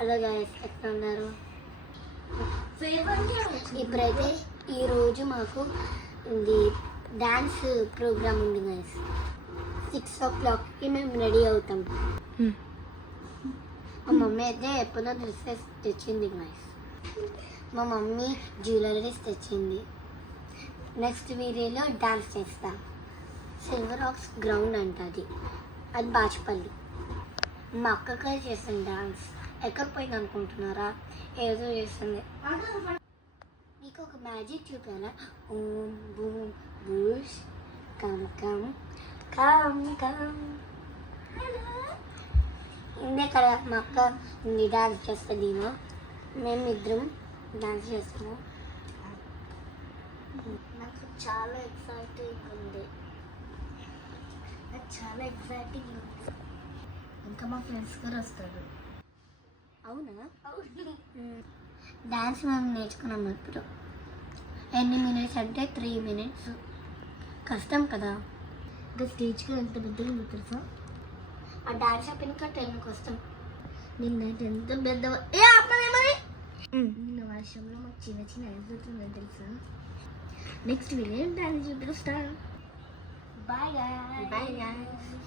Hello guys, ఎట్లా ఉన్నారు? ఇప్పుడైతే ఈరోజు మాకు ఇది డాన్స్ ప్రోగ్రామ్ ఉంది గైస్. 6 o'clockకి మేము రెడీ అవుతాం. మా మమ్మీ అయితే ఎప్పుడో డ్రెస్సెస్ తెచ్చింది గైస్. మా మమ్మీ జ్యువెలరీస్ తెచ్చింది. నెక్స్ట్ వీడియోలో డాన్స్ చేస్తా. సిల్వర్ రాక్స్ గ్రౌండ్ అంట అది బాచుపల్లి. మా అక్కగా చేస్తుంది డాన్స్. ఎక్కడ పోయింది అనుకుంటున్నారా? ఏదో చేస్తుంది. మీకు ఒక మ్యాజిక్ చూపానా? ఓం boom boosh come come come come. ఇక్కడ మా అక్క డాన్స్ చేస్తుంది. మేమిద్దరం డాన్స్ చేస్తున్నాం. నాకు చాలా ఎక్సైటింగ్ ఉంది. ఇంకా మా ఫ్రెండ్స్ కూడా వస్తారు. అవునా? డాన్స్ మేము నేర్చుకున్నాం ఇప్పుడు. ఎన్ని మినిట్స్ అంటే 3 minutes. కష్టం కదా. ఇంకా స్టేజ్కి ఎంత పెద్దగా ఉంది తెలుసా? ఆ డాన్స్ అయిపోయినాక 10కి వస్తాం. నిన్నైతే ఎంత పెద్ద నిన్న వర్షంలో మాకు చిన్న చిన్న అయిపోతుందని తెలుసా? నెక్స్ట్ వీడియో డాన్స్ చూపిస్తాను. Bye guys.